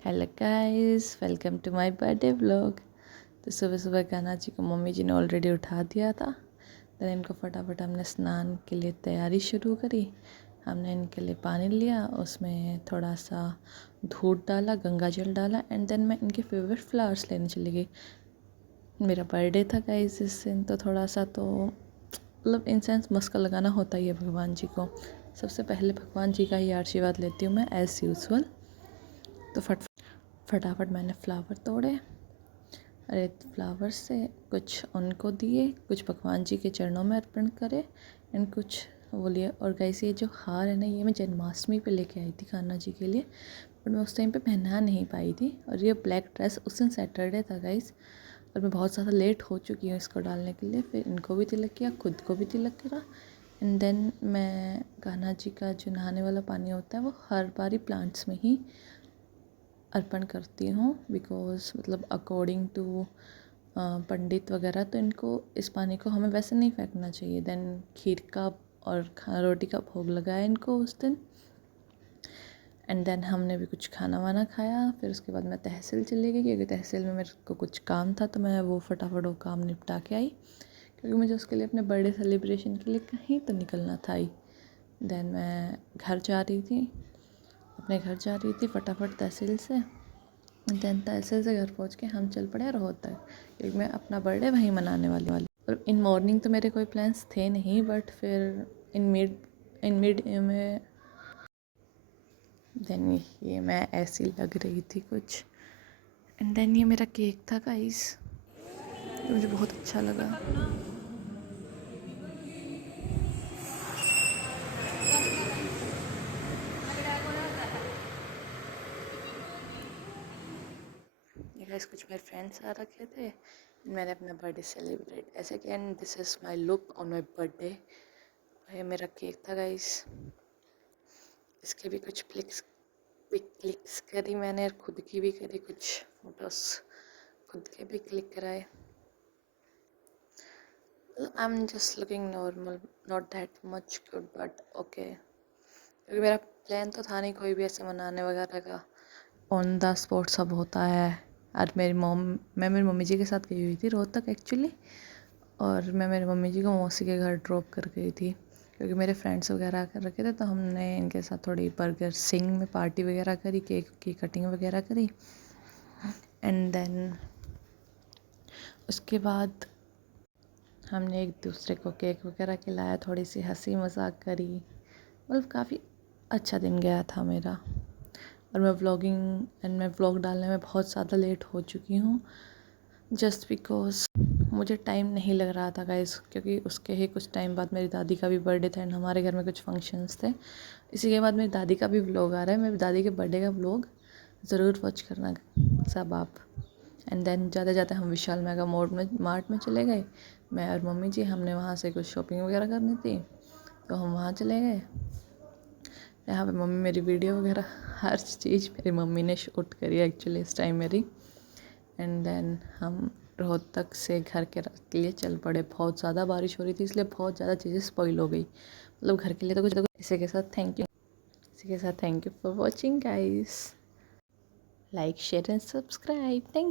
Hello guys, welcome to my birthday vlog. तो सुबह सुबह कान्हा जी को मम्मी जी ने ऑलरेडी उठा दिया था। तो इनको फटाफट हमने स्नान के लिए तैयारी शुरू करी। हमने इनके लिए पानी लिया, उसमें थोड़ा सा दूध डाला, गंगा जल डाला एंड देन मैं इनके फेवरेट फ्लावर्स लेने चली गई। मेरा बर्थडे था गाइस इस दिन, तो थोड़ा सा तो मतलब इन सेंस मस्का लगाना होता ही है भगवान जी को। सबसे पहले भगवान जी का ही आशीर्वाद लेती हूँ मैं एज़ यूजुअल। तो फटाफट मैंने फ्लावर तोड़े। अरे फ्लावर से कुछ उनको दिए, कुछ भगवान जी के चरणों में अर्पण करे एंड कुछ वो लिए। और गाइस ये जो हार है ना, ये मैं जन्माष्टमी पे लेके आई थी कान्हा जी के लिए, बट मैं उस टाइम पे पहना नहीं पाई थी। और ये ब्लैक ड्रेस उस दिन सैटरडे था गाइस, और मैं बहुत ज़्यादा लेट हो चुकी हूँ इसको डालने के लिए। फिर इनको भी तिलक किया, खुद को भी तिलक करा एंड देन मैं कान्हा जी का जो नहाने वाला पानी होता है वो हर बारी प्लांट्स में ही अर्पण करती हूँ। बिकॉज़ मतलब अकॉर्डिंग टू पंडित वगैरह, तो इनको इस पानी को हमें वैसे नहीं फेंकना चाहिए। देन खीर का और रोटी का भोग लगाया इनको उस दिन एंड देन हमने भी कुछ खाना वाना खाया। फिर उसके बाद मैं तहसील चली गई, क्योंकि तहसील में मेरे को कुछ काम था, तो मैं वो फटाफट वो काम निपटा के आई, क्योंकि मुझे उसके लिए अपने बर्थडे सेलिब्रेशन के लिए कहीं तो निकलना था ही। देन मैं घर जा रही थी, अपने घर जा रही थी फटाफट तहसील से। देन तहसील से घर पहुंच के हम चल पड़े रोहतक, क्योंकि मैं अपना बर्थडे वहीं मनाने वाली। और इन मॉर्निंग तो मेरे कोई प्लान्स थे नहीं, बट फिर इन मिड में देन ये मैं ऐसी लग रही थी कुछ एंड देन ये मेरा केक था गाइस, तो मुझे बहुत अच्छा लगा। ये गाइस कुछ मेरे फ्रेंड्स आ रखे थे, मैंने अपना बर्थडे सेलिब्रेट ऐसे किया and this is my look on my birthday. ये मेरा केक था गाइस, इसके भी कुछ क्लिक्स करी मैंने और खुद की भी करी, कुछ फोटोज खुद के भी क्लिक कराए। I am just looking normal, not that much good but okay, क्योंकि मेरा प्लान तो था नहीं कोई भी ऐसे मनाने वगैरह का। ऑन द स्पॉट सब होता है। और मैं मेरी मम्मी जी के साथ गई हुई थी रोहतक एक्चुअली, और मैं मेरी मम्मी जी को मौसी के घर ड्रॉप कर गई थी, क्योंकि मेरे फ्रेंड्स वगैरह कर रखे थे। तो हमने इनके साथ थोड़ी बर्गर सिंह में पार्टी वगैरह करी, केक की कटिंग वगैरह करी एंड देन उसके बाद हमने एक दूसरे को केक वगैरह खिलाया, थोड़ी सी हंसी मजाक करी। मतलब काफ़ी अच्छा दिन गया था मेरा। और मैं व्लॉगिंग एंड मैं व्लॉग डालने में बहुत ज़्यादा लेट हो चुकी हूँ, जस्ट बिकॉज मुझे टाइम नहीं लग रहा था गाइस, क्योंकि उसके ही कुछ टाइम बाद मेरी दादी का भी बर्थडे था एंड हमारे घर में कुछ फंक्शंस थे। इसी के बाद मेरी दादी का भी व्लॉग आ रहा है, मेरी दादी के बर्थडे का व्लॉग ज़रूर वॉच करना सब आप। एंड देन जाते जाते हम विशाल मेगा मार्ट में चले गए। मैं और मम्मी जी, हमने वहाँ से कुछ शॉपिंग वगैरह करनी थी, तो हम वहाँ चले गए। यहाँ पे मम्मी मेरी वीडियो वगैरह हर चीज़ मेरी मम्मी ने शूट करी एक्चुअली इस टाइम मेरी। एंड देन हम रोहतक से घर के लिए चल पड़े। बहुत ज़्यादा बारिश हो रही थी, इसलिए बहुत ज़्यादा चीज़ें स्पॉइल हो गई। मतलब घर के लिए तो कुछ। इसी के साथ thank you for watching guys. Like share and subscribe. Thank